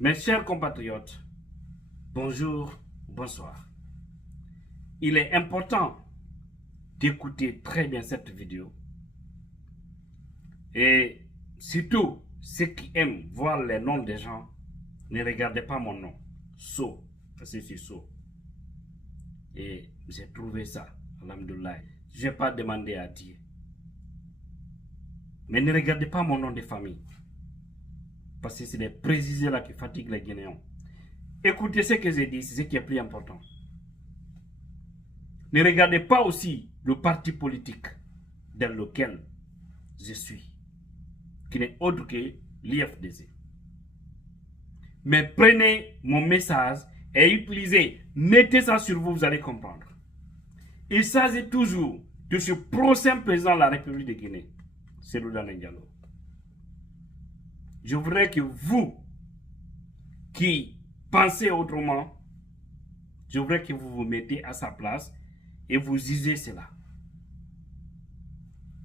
Mes chers compatriotes, bonjour, bonsoir. Il est important d'écouter très bien cette vidéo. Et surtout, ceux qui aiment voir les noms des gens, ne regardez pas mon nom. So, parce que c'est So. Et j'ai trouvé ça, alhamdoulilah. Je n'ai pas demandé à Dieu. Mais ne regardez pas mon nom de famille. Parce que c'est les précisés là qui fatiguent les Guinéens. Écoutez ce que j'ai dit, c'est ce qui est plus important. Ne regardez pas aussi le parti politique dans lequel je suis, qui n'est autre que l'IFDC. Mais prenez mon message et utilisez, mettez ça sur vous, vous allez comprendre. Il s'agit toujours de ce prochain président de la République de Guinée, Cellou Dalein Diallo. Je voudrais que vous, qui pensez autrement, je voudrais que vous vous mettez à sa place et vous disiez cela.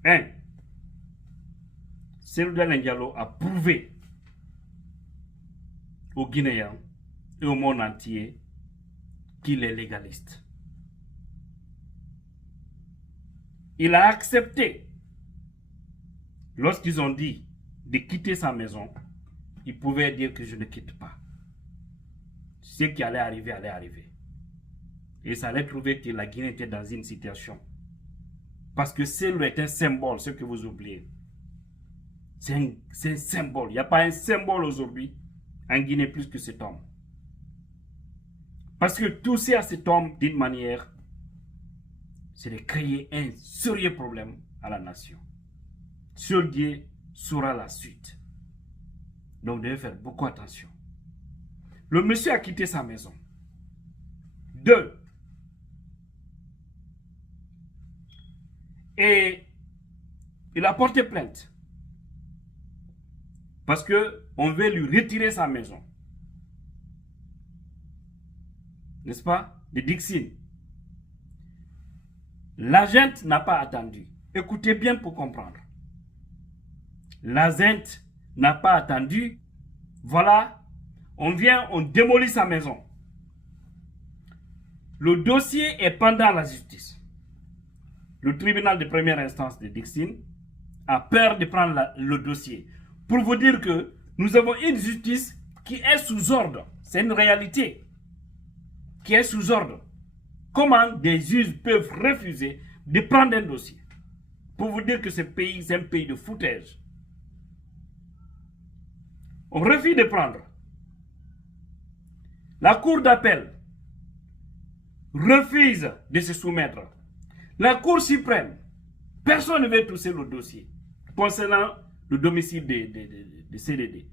1. Cellou Dalein Diallo a prouvé aux Guinéens et au monde entier qu'il est légaliste. Il a accepté, lorsqu'ils ont dit de quitter sa maison, il pouvait dire que je ne quitte pas. Ce qui allait arriver, allait arriver. Et ça allait prouver que la Guinée était dans une situation. Parce que Cellou est un symbole, ce que vous oubliez. C'est un symbole. Il n'y a pas un symbole aujourd'hui en Guinée plus que cet homme. Parce que toucher à cet homme d'une manière, c'est de créer un sérieux problème à la nation. Seul Dieu saura la suite. Donc, vous devez faire beaucoup attention. Le monsieur a quitté sa maison. 2. Et il a porté plainte. Parce qu'on veut lui retirer sa maison. N'est-ce pas? De Dixine. L'agent n'a pas attendu. Écoutez bien pour comprendre. L'agent n'a pas attendu. Voilà. On vient, on démolit sa maison. Le dossier est pendant la justice. Le tribunal de première instance de Dixine a peur de prendre le dossier. Pour vous dire que nous avons une justice qui est sous ordre. C'est une réalité. Qui est sous ordre. Comment des juges peuvent refuser de prendre un dossier? Pour vous dire que ce pays, c'est un pays de foutaise. On refuse de prendre. La cour d'appel refuse de se soumettre. La cour suprême, personne ne veut toucher le dossier concernant le domicile de CDD.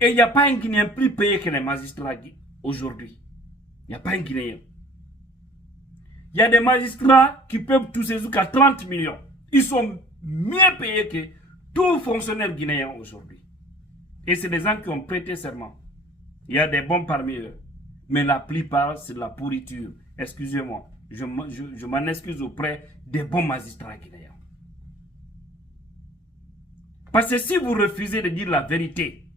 Et il n'y a pas un Guinéen plus payé que les magistrats aujourd'hui. Il n'y a pas un Guinéen. Il y a des magistrats qui peuvent toucher jusqu'à 30 millions. Ils sont mieux payés que tout fonctionnaire guinéen aujourd'hui. Et c'est des gens qui ont prêté serment. Il y a des bons parmi eux. Mais la plupart, c'est de la pourriture. Excusez-moi. Je m'en excuse auprès des bons magistrats guinéens. Parce que si vous refusez de dire la vérité,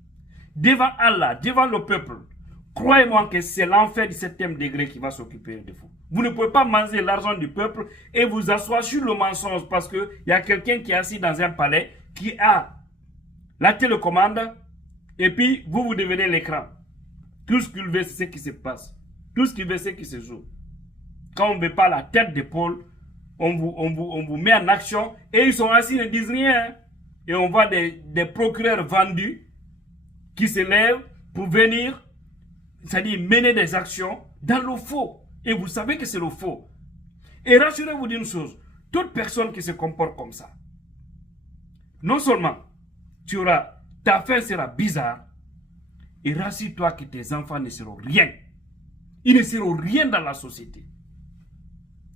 devant Allah, devant le peuple, croyez-moi que c'est l'enfer du 7e degré qui va s'occuper de vous. Vous ne pouvez pas manger l'argent du peuple et vous asseoir sur le mensonge parce qu'il y a quelqu'un qui est assis dans un palais qui a la télécommande et puis vous devenez l'écran. Tout ce qu'il veut, c'est ce qui se passe. Tout ce qu'il veut, c'est ce qui se joue. Quand on ne veut pas la tête d'épaule, on vous met en action et ils sont assis, ils ne disent rien. Et on voit des procureurs vendus qui se lèvent pour venir, c'est-à-dire mener des actions dans le faux. Et vous savez que c'est le faux. Et rassurez-vous d'une chose, toute personne qui se comporte comme ça, non seulement ta fin sera bizarre, et rassure-toi que tes enfants ne seront rien. Ils ne seront rien dans la société.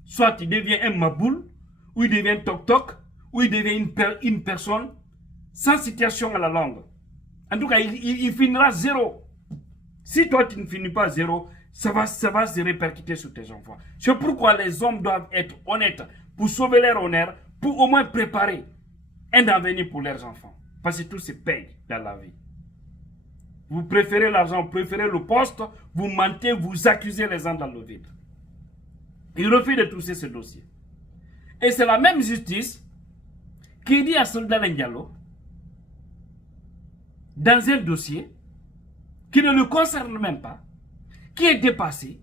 Soit il devient un maboule, ou il devient toc-toc, ou il devient une personne sans situation à la langue. En tout cas, il finira zéro. Si toi tu ne finis pas zéro, ça va se répercuter sur tes enfants. C'est pourquoi les hommes doivent être honnêtes pour sauver leur honneur, pour au moins préparer un avenir pour leurs enfants. Parce que tout se paye dans la vie. Vous préférez l'argent, vous préférez le poste, vous mentez, vous accusez les gens dans le vide. Il refuse de toucher ce dossier. Et c'est la même justice qui dit à Soldat Diallo, dans un dossier qui ne le concerne même pas, qui est dépassé,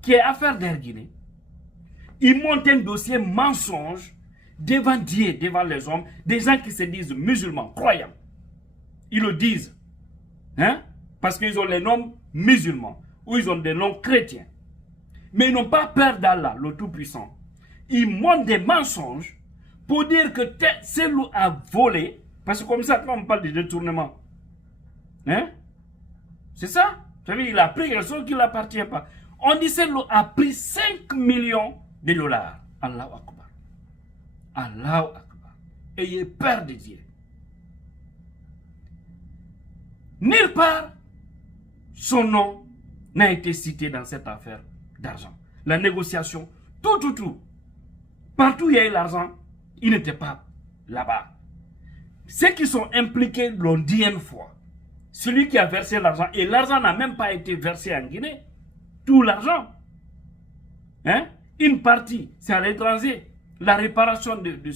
qui est affaire d'Air Guinée, il monte un dossier mensonge devant Dieu, devant les hommes, des gens qui se disent musulmans, croyants. Ils le disent. Hein? Parce qu'ils ont les noms musulmans ou ils ont des noms chrétiens. Mais ils n'ont pas peur d'Allah, le Tout-Puissant. Ils montent des mensonges pour dire que celui a volé. Parce que comme ça, quand on parle de détournement, hein? C'est ça. Vous savez, il a pris quelque chose qui ne l'appartient pas. On dit que celui a pris 5 millions de dollars. Allahu Akbar. Allahu Akbar. Ayez peur de Dieu. Nulle part, son nom n'a été cité dans cette affaire d'argent. La négociation, tout. Partout où il y a eu l'argent, il n'était pas là-bas. Ceux qui sont impliqués l'ont dit une fois. Celui qui a versé l'argent, et l'argent n'a même pas été versé en Guinée. Tout l'argent. Hein? Une partie, c'est à l'étranger. La réparation de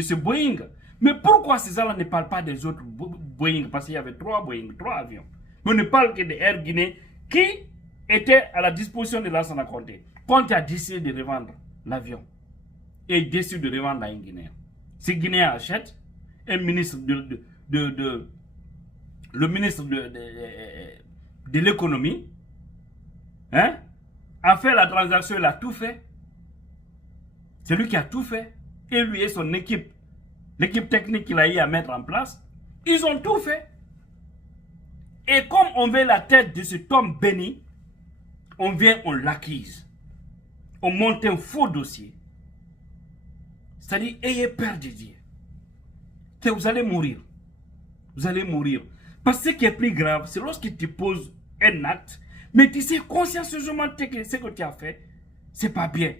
ce Boeing. Mais pourquoi ces gens-là ne parlent pas des autres Boeing? Parce qu'il y avait 3 Boeing, 3 avions. Mais on ne parle que de Air Guinée qui était à la disposition de Lansana Conté. Conté a décidé de revendre l'avion. Et décide de revendre à un Guinéen. Si Guinéen achète, un ministre le ministre de l'économie, hein, a fait la transaction, il a tout fait. C'est lui qui a tout fait. Et lui et son équipe, l'équipe technique qu'il a eu à mettre en place, ils ont tout fait. Et comme on veut la tête de cet homme béni, on vient, on l'acquise. On monte un faux dossier. C'est-à-dire, ayez peur de Dieu. Que vous allez mourir. Vous allez mourir. Parce que ce qui est plus grave, c'est lorsqu'il te pose un acte, mais tu sais consciencieusement que ce que tu as fait, c'est pas bien.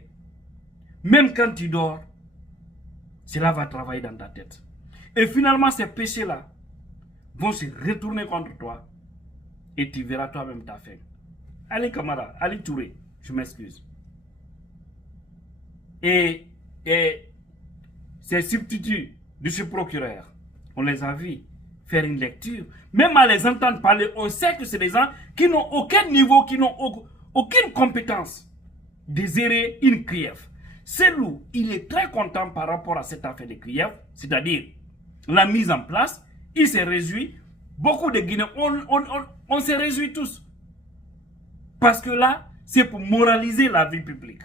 Même quand tu dors, cela va travailler dans ta tête. Et finalement, ces péchés-là vont se retourner contre toi et tu verras toi-même ta fin. Ali Kamara, Ali Touré, je m'excuse. Et ces substituts de ce procureur, on les a vus faire une lecture. Même à les entendre parler, on sait que c'est des gens qui n'ont aucun niveau, qui n'ont aucune compétence de gérer une CRIEF. Celui, il est très content par rapport à cette affaire de CRIEF, c'est-à-dire la mise en place, il s'est réjoui. Beaucoup de Guinéens, on s'est réjouis tous. Parce que là, c'est pour moraliser la vie publique.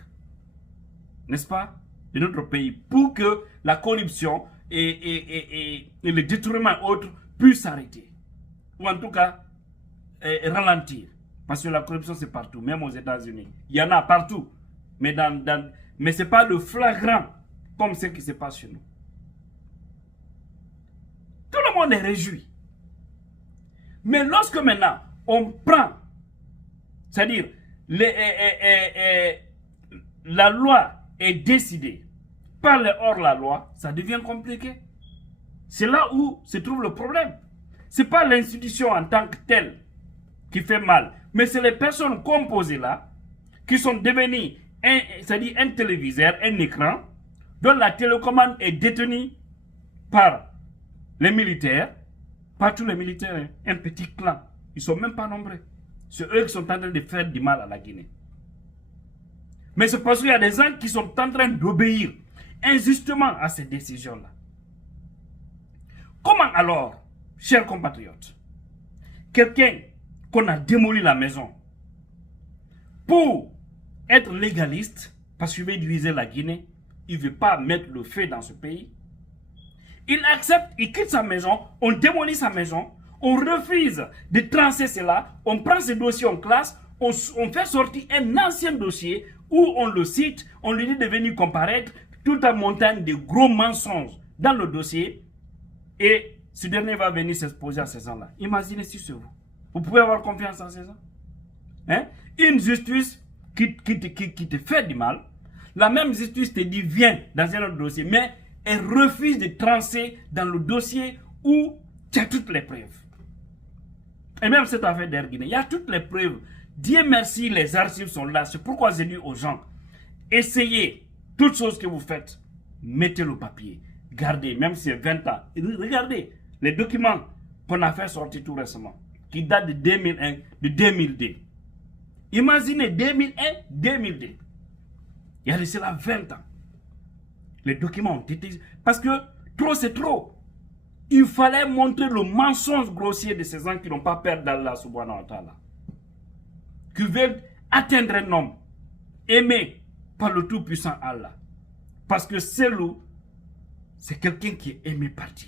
N'est-ce pas? De notre pays. Pour que la corruption et le détournement autres puissent s'arrêter. Ou en tout cas, ralentir. Parce que la corruption, c'est partout. Même aux États-Unis. Il y en a partout. Mais ce n'est pas le flagrant comme ce qui se passe chez nous. Tout le monde est réjoui. Mais lorsque maintenant, on prend, c'est-à-dire, la loi est décidée par le hors-la-loi, ça devient compliqué. C'est là où se trouve le problème. Ce n'est pas l'institution en tant que telle qui fait mal, mais c'est les personnes composées là, qui sont devenues, c'est-à-dire un téléviseur, un écran, dont la télécommande est détenue par les militaires, pas tous les militaires, hein, un petit clan. Ils ne sont même pas nombreux. C'est eux qui sont en train de faire du mal à la Guinée. Mais c'est parce qu'il y a des gens qui sont en train d'obéir injustement à ces décisions-là. Comment alors, chers compatriotes, quelqu'un qu'on a démoli la maison pour être légaliste, parce qu'il veut diriger la Guinée, il ne veut pas mettre le feu dans ce pays, il accepte, il quitte sa maison, on démolit sa maison, on refuse de trancher cela, on prend ce dossier en classe, on fait sortir un ancien dossier où on le cite, on lui dit de venir comparaître tout en montant de gros mensonges dans le dossier et ce dernier va venir s'exposer à ces gens-là. Imaginez si c'est vous. Vous pouvez avoir confiance en ces gens. Hein? Une justice qui te fait du mal, la même justice te dit viens dans un autre dossier, mais elle refuse de trancher dans le dossier où tu as toutes les preuves. Et même cette affaire d'Air Guinée, il y a toutes les preuves. Dieu merci, les archives sont là. C'est pourquoi j'ai dit aux gens, essayez toutes choses que vous faites, mettez le papier, gardez, même si c'est 20 ans. Et regardez les documents qu'on a fait sortir tout récemment, qui datent de 2001, de 2002. Imaginez 2001, 2002. Il y a de cela 20 ans. Les documents ont été... Parce que trop, c'est trop. Il fallait montrer le mensonge grossier de ces gens qui n'ont pas peur d'Allah subhanahu wa ta'ala. Qui veulent atteindre un homme aimé par le tout-puissant Allah. Parce que c'est quelqu'un qui est aimé par Dieu.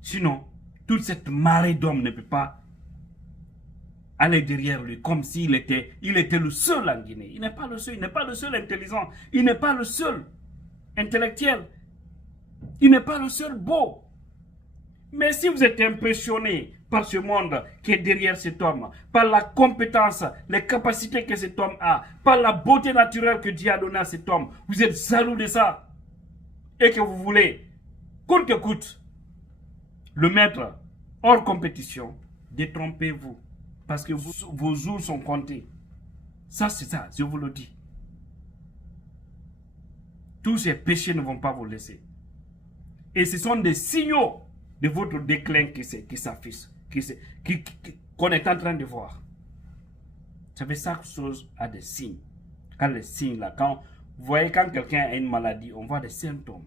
Sinon, toute cette marée d'hommes ne peut pas aller derrière lui comme s'il était, le seul en Guinée. Il n'est pas le seul, il n'est pas le seul intelligent, il n'est pas le seul intellectuel, il n'est pas le seul beau. Mais si vous êtes impressionné par ce monde qui est derrière cet homme, par la compétence, les capacités que cet homme a, par la beauté naturelle que Dieu a donnée à cet homme, vous êtes jaloux de ça, et que vous voulez, coûte que coûte, le mettre hors compétition, détrompez-vous. Parce que vos jours sont comptés. Ça, c'est ça, je vous le dis. Tous ces péchés ne vont pas vous laisser. Et ce sont des signaux de votre déclin qui s'affichent, qu'on est en train de voir. Vous savez, chaque chose a des signes. Quand les signes, là, vous voyez quand quelqu'un a une maladie, on voit des symptômes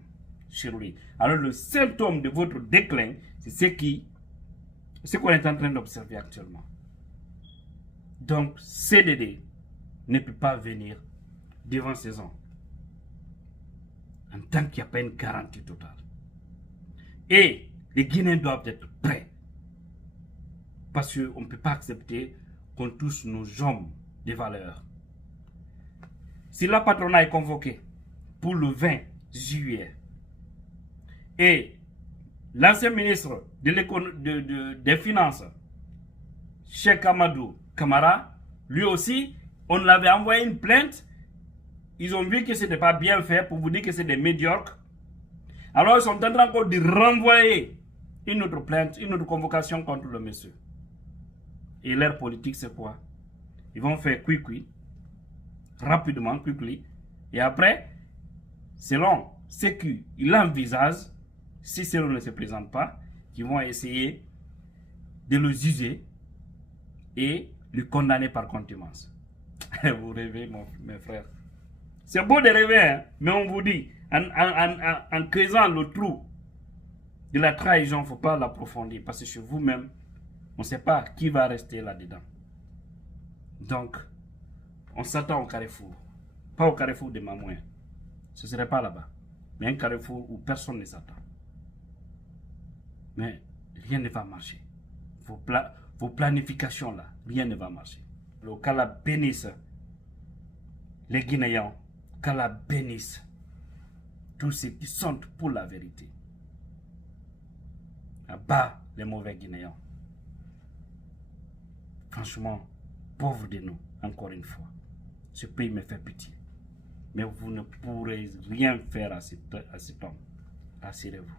sur lui. Alors, le symptôme de votre déclin, c'est ce qu'on est en train d'observer actuellement. Donc, CDD ne peut pas venir devant ces hommes en tant qu'il n'y a pas une garantie totale. Et les Guinéens doivent être prêts. Parce qu'on ne peut pas accepter qu'on touche nos hommes de valeur. Si la patronat est convoqué pour le 20 juillet et l'ancien ministre des Finances, Cheikh Amadou Camara, lui aussi, on l'avait envoyé une plainte. Ils ont vu que ce n'était pas bien fait pour vous dire que c'est des médiocres. Alors ils sont en train encore de renvoyer une autre plainte, une autre convocation contre le monsieur. Et leur politique, c'est quoi? Ils vont faire quick, rapidement, quickly. Et après, selon ce qu'ils envisagent, si cela ne se présente pas, ils vont essayer de le juger et le condamner par contumace. Vous rêvez, mes frères. C'est beau de rêver, hein? Mais on vous dit, en creusant le trou de la trahison, il ne faut pas l'approfondir. Parce que chez vous-même, on ne sait pas qui va rester là-dedans. Donc, on s'attend au carrefour. Pas au carrefour de Mamouin. Ce ne serait pas là-bas. Mais un carrefour où personne ne s'attend. Mais rien ne va marcher. Vos planifications là, rien ne va marcher. Qu'Allah bénisse les Guinéens, qu'Allah bénisse tous ceux qui sont pour la vérité. À bas les mauvais Guinéens. Franchement, pauvres de nous, encore une fois. Ce pays me fait pitié. Mais vous ne pourrez rien faire à cet homme. Rassurez-vous.